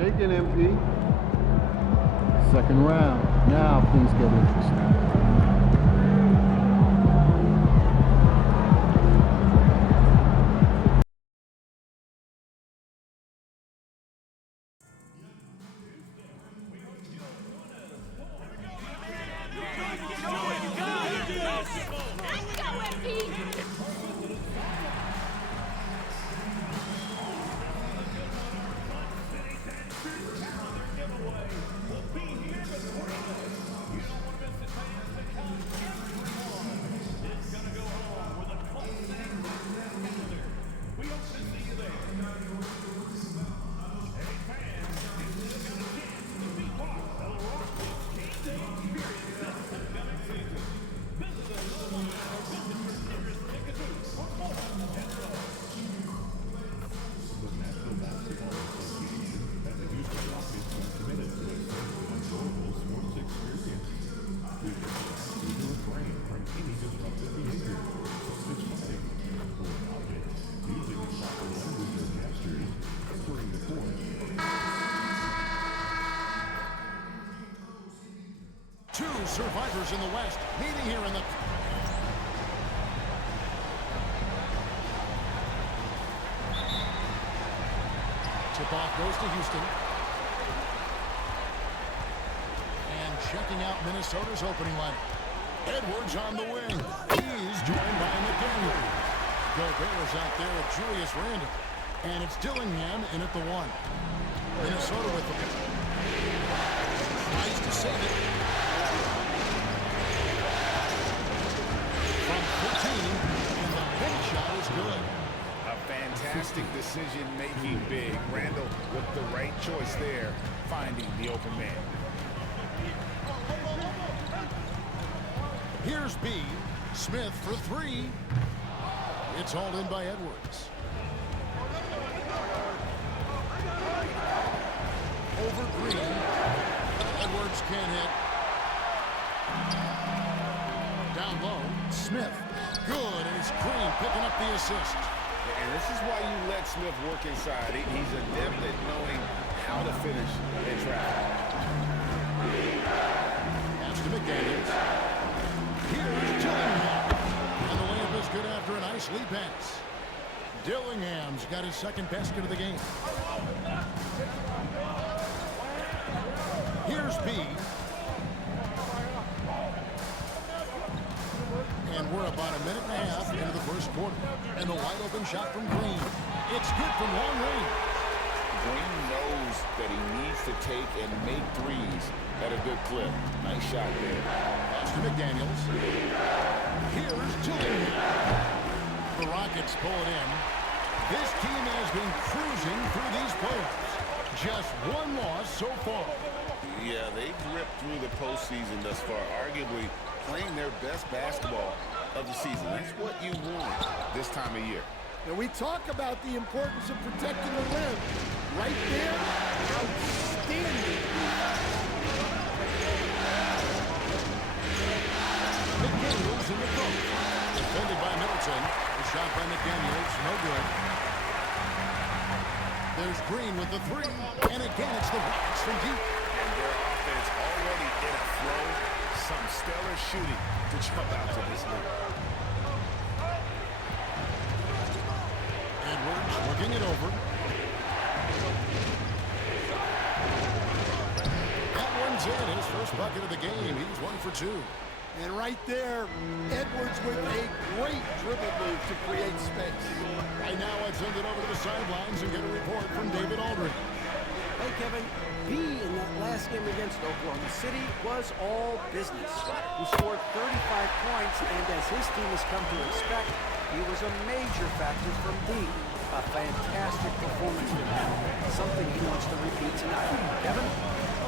Shaking MP. Second round. Now things get interesting. Two survivors in the West meeting here in the... Tip-off goes to Houston. And checking out Minnesota's opening lineup. Edwards on the wing. He's joined by McDaniel. Gobert is out there with Julius Randle. And it's Dillingham in at the one. Minnesota with the... Tries to save it. From 15, and the big shot is good. A fantastic decision-making big. Randle with the right choice there, finding the open man. Here's B. Smith for three. It's hauled in by Edwards. Over Green. Edwards can't hit. Down low. Smith. Good, and it's Green picking up the assist. And this is why you let Smith work inside. He's adept at knowing how to finish in traffic. Pass to McDaniels. Here's Dillingham. And the layup is good after a nice lead pass. Dillingham's got his second basket of the game. Here's B. And we're about a minute and a half into the first quarter. And the wide open shot from Green. It's good from long range. Green knows that he needs to take and make threes at a good clip. Nice shot there. Pass to McDaniels. Here's Dillingham. The Rockets pull it in. This team has been cruising through these playoffs. Just one loss so far. Yeah, they've ripped through the postseason thus far, arguably playing their best basketball of the season. That's what you want this time of year. And we talk about the importance of protecting the rim. Right there, outstanding. McDaniels in the post. Defended by Middleton. The shot by McDaniels, no good. There's Green with the three. And again, it's the Rockets from deep. And their offense already in a flow. Some stellar shooting to jump out to this league. Edwards looking it over. That one's in. His first bucket of the game. He's 1 for 2. And right there, Edwards with a great dribble move to create space. Right now, I'd send it over to the sidelines and get a report from David Aldridge. Hey, Kevin, B in that last game against Oklahoma City was all business. He scored 35 points, and as his team has come to expect, he was a major factor from D. A fantastic performance from him, something he wants to repeat tonight. Kevin?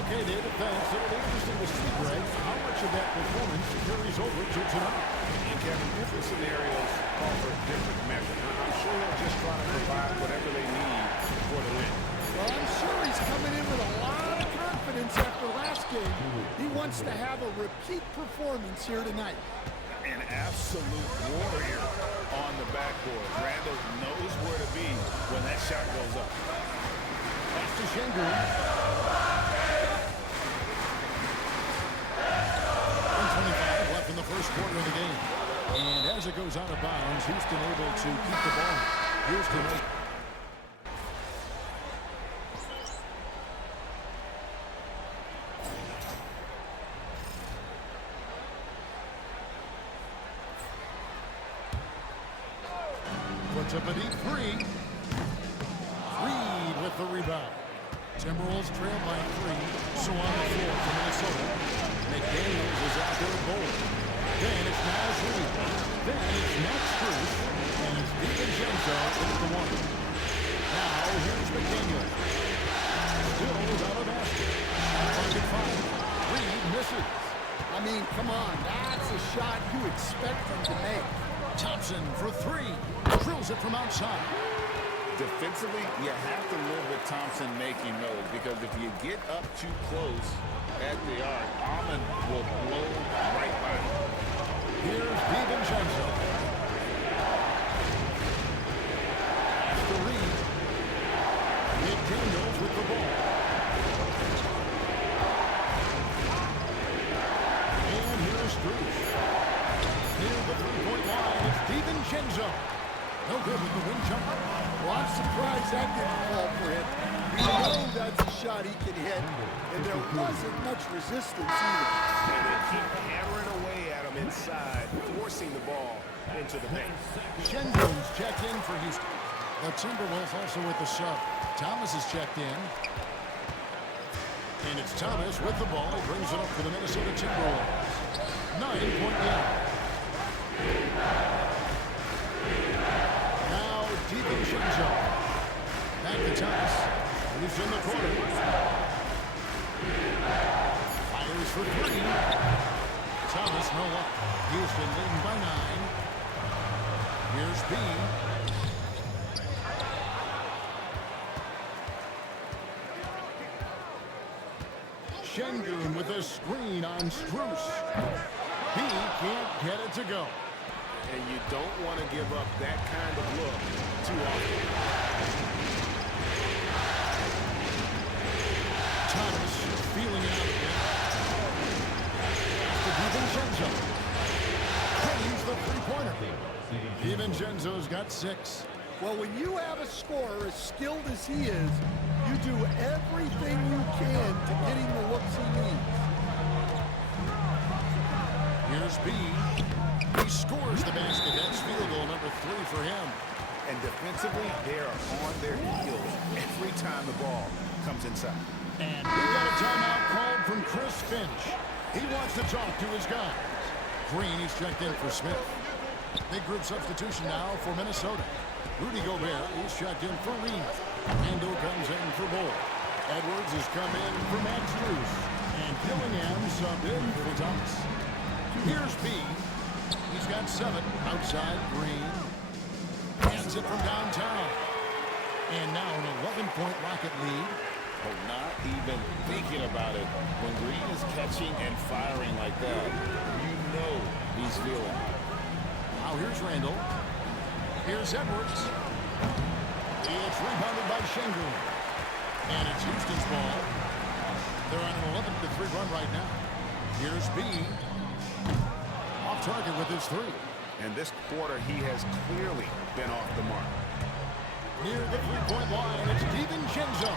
Okay, David, thanks. It'll be interesting to see, Greg, how much of that performance carries over to tonight. And Kevin, different scenarios call for different measures. I'm sure they'll just try to provide whatever they need for the win. Well, I'm sure he's coming in with a lot of confidence after last game. He wants to have a repeat performance here tonight. An absolute warrior on the backboard. Randle knows where to be when that shot goes up. Pass to to Şengün. 1:25 left in the first quarter of the game. And as it goes out of bounds, Houston able to keep the ball. Houston. Puts up a deep three. Reed with the rebound. Timberwolves trail by 3. So on the floor for Minnesota. McDaniels is out there to bowl. Then it's Naz Reed. Then it's Max Strus. And it's DiVincenzo with the 1. Now here's McDaniels. Still without a basket. Pocket 5. Reed misses. I mean, come on, that's a shot you expect him to make. Thompson for 3. Drills it from outside. Defensively, you have to live with Thompson making those because if you get up too close at the arc, Almond will blow right by you. Here's DiVincenzo. After Reed. McDaniels with the ball. And here's Strus. Near the three-point line, it's DiVincenzo. No good with the wing jumper. Well, I'm surprised that didn't fall for him. We know that's a shot he can hit, and there wasn't much resistance either. And they keep hammering away at him inside, forcing the ball into the paint. Şengün's checked in for Houston. The Timberwolves also with the sub. Thomas is checked in. And it's Thomas with the ball. He brings it up for the Minnesota Timberwolves. 9-point game. Now DiVincenzo. Back to Thomas. He's in the corner. Fires for 3. Thomas, no luck. Houston leading by 9. Here's B. Şengün with a screen on Strus. He can't get it to go. And you don't want to give up that kind of look too often. Thomas feeling it out again. To DiVincenzo. Drains the three-pointer. DiVincenzo's got 6. Well, when you have a scorer as skilled as he is, you do everything you can to get him the looks he needs. Here's B. He scores the basket. That's field goal number 3 for him. And defensively, they are on their heels every time the ball comes inside. And we got a timeout called from Chris Finch. He wants to talk to his guys. Green, he's checked in for Smith. Big group substitution now for Minnesota. Rudy Gobert, he's checked in for Reed. Randall comes in for Bull. Edwards has come in for Max Strus. And Dillingham subbed in for Thomas. Here's B. He's got 7 outside Green. Hands it from downtown. And now an 11-point Rocket lead. But not even thinking about it. When Green is catching and firing like that, you know he's feeling. Now here's Randall. Here's Edwards. It's rebounded by Şengün. And it's Houston's ball. They're on an 11-3 run right now. Here's B. Off target with his 3. And this quarter, he has clearly been off the mark. Near the three-point line, it's DiVincenzo.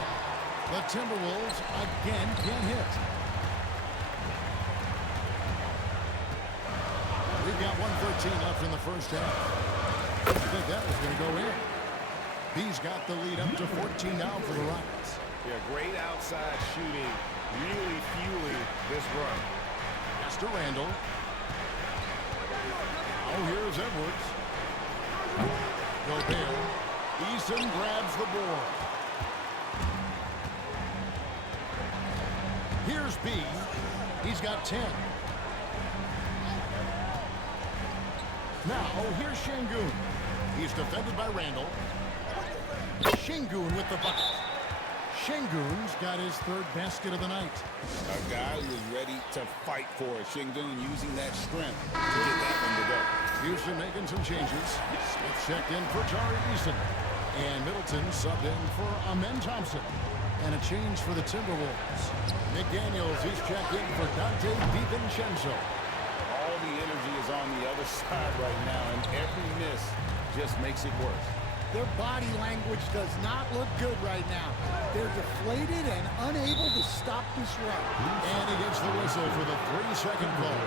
The Timberwolves again can't hit. We've got 1:13 left in the first half. I think that was going to go in. B's got the lead up to 14 now for the Rockets. Yeah, great outside shooting, really fueling this run. Pass to Randall. Oh, here's Edwards. Gobert. Eason grabs the board. Here's B. He's got 10. Now, here's Şengün. He's defended by Randall. Şengün with the bucket. Şengün's got his 3rd basket of the night. A guy who is ready to fight for it. Şengün using that strength to get that one to go. Houston making some changes. Smith checked in for Tari Eason. And Middleton subbed in for Amen Thompson. And a change for the Timberwolves. McDaniels, he's checked in for Dante DiVincenzo. All the energy is on the other side right now, and every miss just makes it worse. Their body language does not look good right now. They're deflated and unable to stop this run. And he gets the whistle for the 3-second call.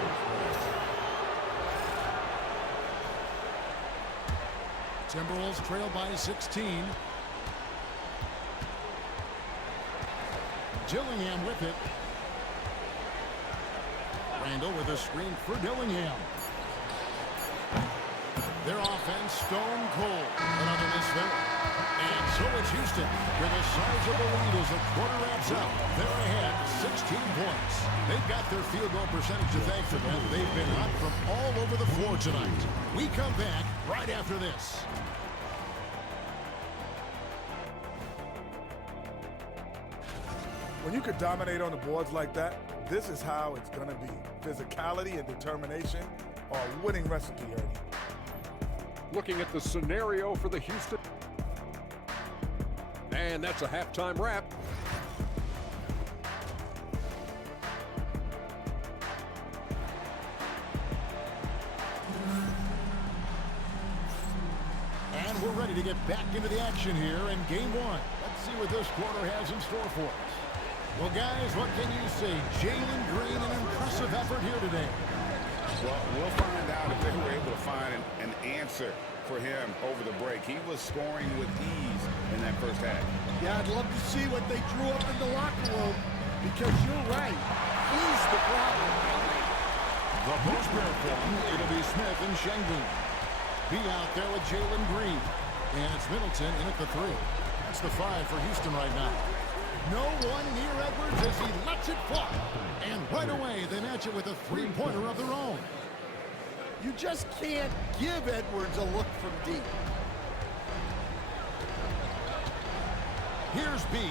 Timberwolves trail by 16. Dillingham with it. Randall with a screen for Dillingham. Their offense stone cold. Another miss there. And so it's Houston with a sizable lead as the quarter wraps up. They're ahead 16 points. They've got their field goal percentage to thank for that. They've been hot from all over the floor tonight. We come back right after this. When you can dominate on the boards like that, this is how it's going to be. Physicality and determination are a winning recipe, Ernie. Looking at the scenario for the Houston. And that's a halftime wrap. And we're ready to get back into the action here in game one. Let's see what this quarter has in store for us. Well, guys, what can you say? Jalen Green, an impressive effort here today. Well, we'll find out if they were able to find an answer for him over the break. He was scoring with ease in that first half. Yeah, I'd love to see what they drew up in the locker room, because you're right. He's the problem. The post pair for him, it'll be Smith and Şengün. Be out there with Jalen Green. And it's Middleton in at the 3. That's the 5 for Houston right now. No one near Edwards as he lets it fly. And right away, they match it with a three-pointer of their own. You just can't give Edwards a look from deep. Here's B.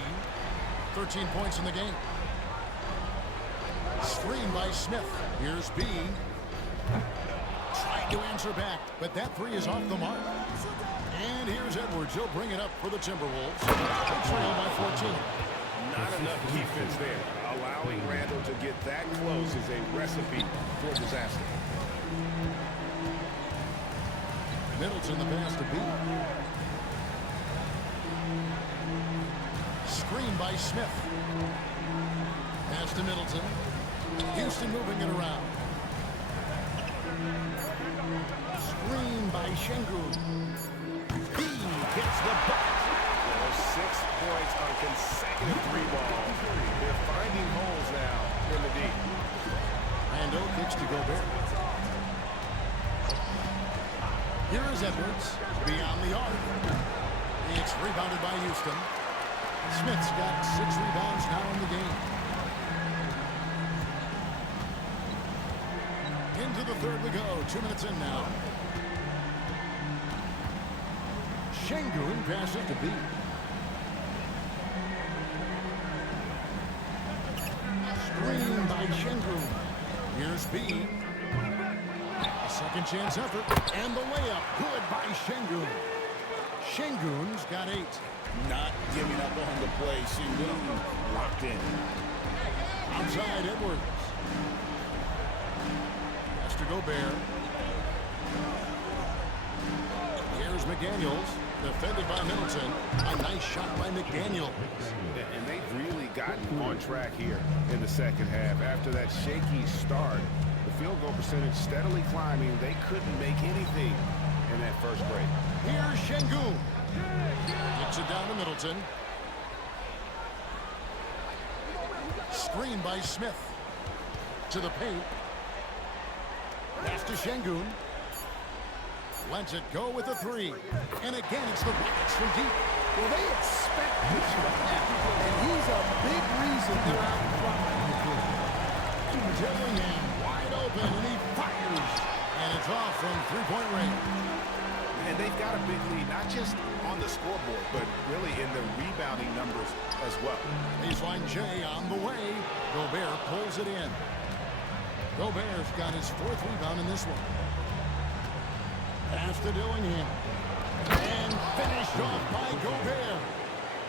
13 points in the game. Screen by Smith. Here's B. Trying to answer back, but that 3 is off the mark. And here's Edwards. He'll bring it up for the Timberwolves. They trail by 14. Not enough defense there. Allowing Randall to get that close is a recipe for disaster. Middleton the pass to B. Screen by Smith. Pass to Middleton. Houston moving it around. Screen by Şengün. B gets the bucket. 6 points on consecutive 3 balls. They're finding holes now in the deep. Randall kicks to Gobert. Here is Edwards beyond the arc. It's rebounded by Houston. Smith's got 6 rebounds now in the game. Into the third we go. 2 minutes in now. Şengün passes to B. Screen by Şengün. Here's B. A second chance effort. And the layup. Good by Şengün. Şengün's got 8. Not giving up on the play. Şengün locked in. Outside Edwards. Has to Gobert. Here's McDaniels. Defended by Middleton. A nice shot by McDaniels. And they've really gotten on track here in the second half. After that shaky start, the field goal percentage steadily climbing. They couldn't make anything in that first break. Here's Şengün. Kicks it down to Middleton. Screen by Smith. To the paint. Pass to Şengün. Lets it go with a 3. And again, it's the Rockets from deep. Well, they expect this right now, and he's a big reason they're out in front. Dillingham wide open, and he fires. And it's off from three-point range. And they've got a big lead, not just on the scoreboard, but really in the rebounding numbers as well. Baseline J on the way. Gobert pulls it in. Gobert's got his 4th rebound in this one. Pass to Dillingham. And finished off by Gobert.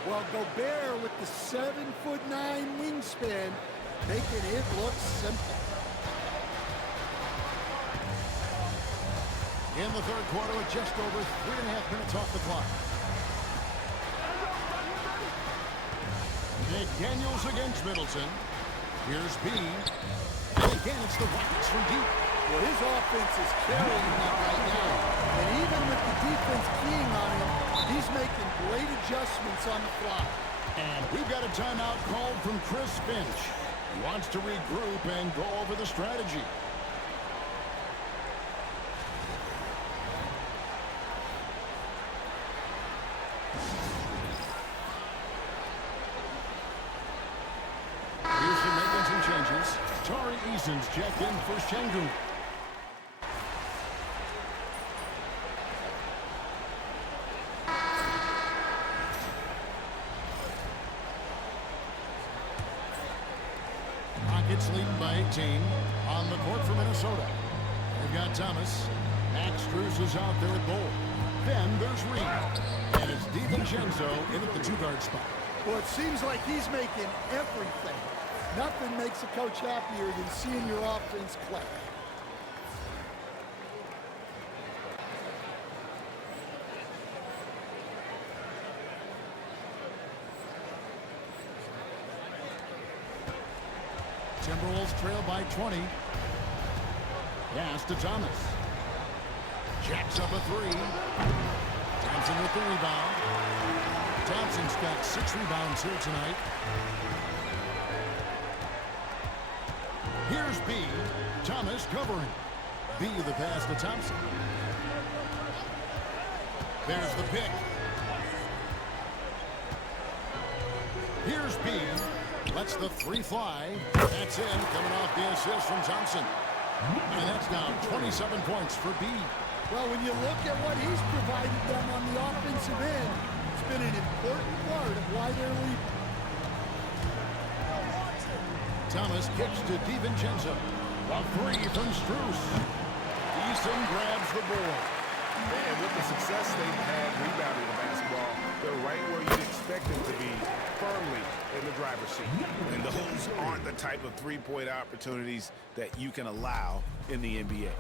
Well, Well, Gobert with the 7'9" wingspan, making it look simple. In the third quarter with just over 3.5 minutes off the clock. McDaniels against Middleton. Here's B. And again, it's the Rockets from deep. Well, his offense is carrying them right now. And even with the defense keying on him, he's making great adjustments on the fly. And we've got a timeout called from Chris Finch. He wants to regroup and go over the strategy. Houston making some changes. Tari Eason's checked in for Şengün. Rockets leading by 18 on the court for Minnesota. They've got Thomas. Max Strus is out there at goal. Then there's Reed. And it's DiVincenzo in at the two-guard spot. Well, it seems like he's making everything. Nothing makes a coach happier than seeing your offense click. Timberwolves trail by 20. Pass to Thomas. Jacks up a three. Thompson with the rebound. Thompson's got 6 rebounds here tonight. Here's B. Thomas covering. B the pass to Thompson. There's the pick. Here's B. Lets the three fly. That's in, coming off the assist from Thompson. And that's now 27 points for B. Well, when you look at what he's provided them on the offensive end, it's been an important part of why they're leading. Thomas kicks to DiVincenzo. A three from Strus. Eason grabs the board. And with the success they've had rebounding the basketball, they're right where you'd expect them to be, firmly in the driver's seat. And those aren't the type of three-point opportunities that you can allow in the NBA.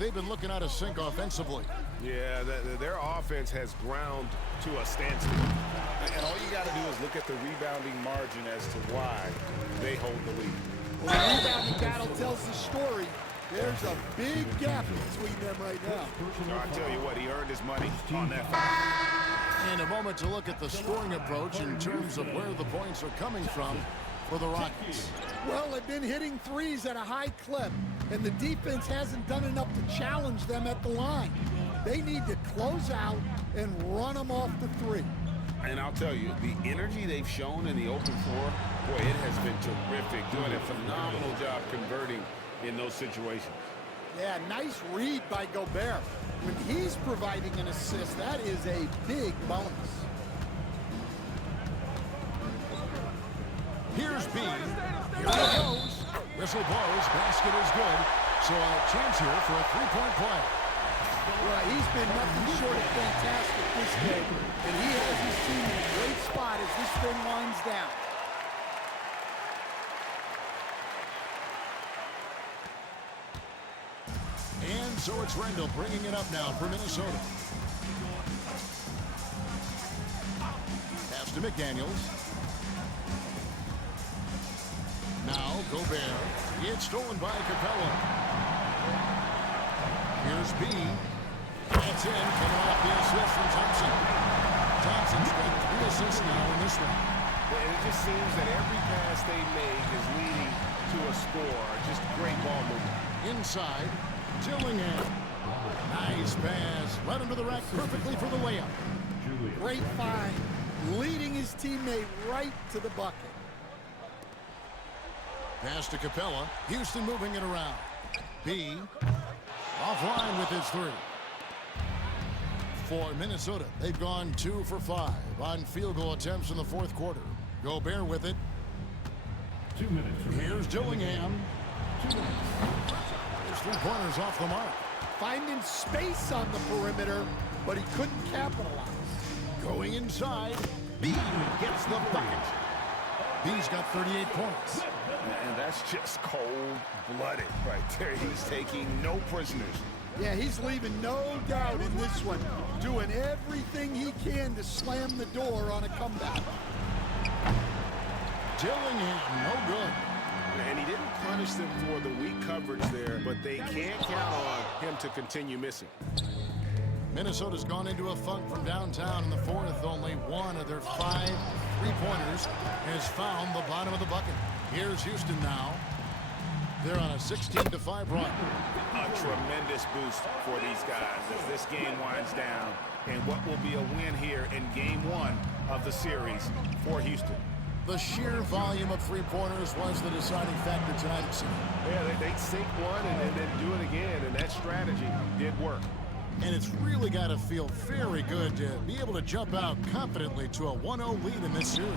They've been looking out of sync offensively. Yeah, their offense has ground to a standstill. And all you got to do is look at the rebounding margin as to why they hold the lead. Well, the rebounding battle tells the story. There's a big gap between them right now. I tell you what, he earned his money on that foul. And a moment to look at the scoring approach in terms of where the points are coming from for the Rockets. Well, they've been hitting threes at a high clip, and the defense hasn't done enough to challenge them at the line. They need to close out and run them off the three. And I'll tell you, the energy they've shown in the open floor, boy, it has been terrific. Doing a phenomenal job converting in those situations. Yeah, nice read by Gobert. When he's providing an assist, that is a big bonus. Here's B. Here he goes. Whistle blows. Basket is good. So a chance here for a three-point play. Well, he's been nothing short of fantastic this game, and he has his team in a great spot as this thing winds down. And so it's Randall bringing it up now for Minnesota. Pass to McDaniels. Now Gobert. It's stolen by Capella. Here's B. That's in, coming off the assist from Thompson. Thompson's got 3 assists now in this one. And it just seems that every pass they make is leading to a score. Just great ball movement. Inside, Dillingham. Nice pass. Right under the rack perfectly for the layup. Great find, leading his teammate right to the bucket. Pass to Capella. Houston moving it around. B. Offline with his 3. For Minnesota, they've gone 2 for 5 on field goal attempts in the fourth quarter. Gobert with it. 2 minutes. Here's Dillingham. 2 minutes. There's 3 pointers off the mark. Finding space on the perimeter, but he couldn't capitalize. Going inside, B gets the bucket. B's got 38 points. And that's just cold-blooded right there. He's taking no prisoners. Yeah, he's leaving no doubt in this one, doing everything he can to slam the door on a comeback. Dillingham, no good. And he didn't punish them for the weak coverage there, but they can't count on him to continue missing. Minnesota's gone into a funk from downtown in the fourth. Only one of their 5 three-pointers has found the bottom of the bucket. Here's Houston now. They're on a 16-5 run. A tremendous boost for these guys as this game winds down, and what will be a win here in game 1 of the series for Houston. The sheer volume of three-pointers was the deciding factor tonight at City. Yeah, they sink one and then do it again, and that strategy did work. And it's really got to feel very good to be able to jump out confidently to a 1-0 lead in this series.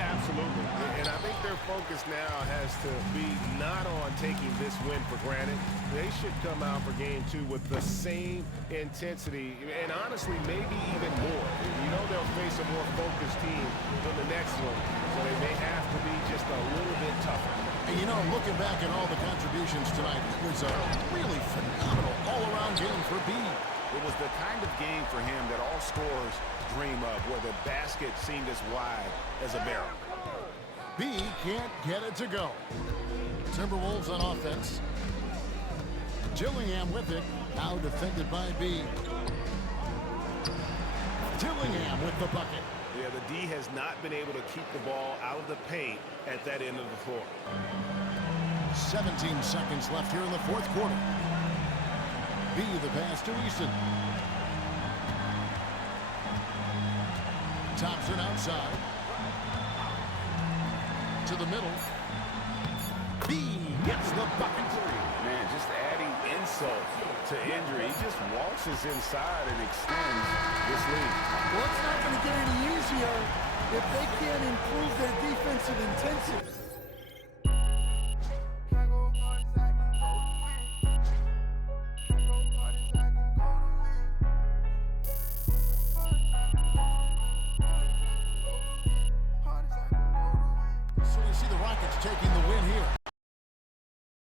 Absolutely. And I think their focus now has to be not on taking this win for granted. They should come out for game 2 with the same intensity and honestly maybe even more. You know they'll face a more focused team than the next one, so they may have to be just a little bit tougher. And you know, looking back at all the contributions tonight, it was a really phenomenal all-around game for B. It was the kind of game for him that all scorers dream of, where the basket seemed as wide as a barrel. B can't get it to go. Timberwolves on offense. Dillingham with it. Now defended by B. Dillingham with the bucket. Yeah, the D has not been able to keep the ball out of the paint at that end of the floor. 17 seconds left here in the fourth quarter. B the pass to Easton. Thompson outside. To the middle. B gets the bucket. Man, just adding insult to injury. He just waltzes inside and extends this lead. Well, it's not going to get any easier if they can't improve their defensive intensity.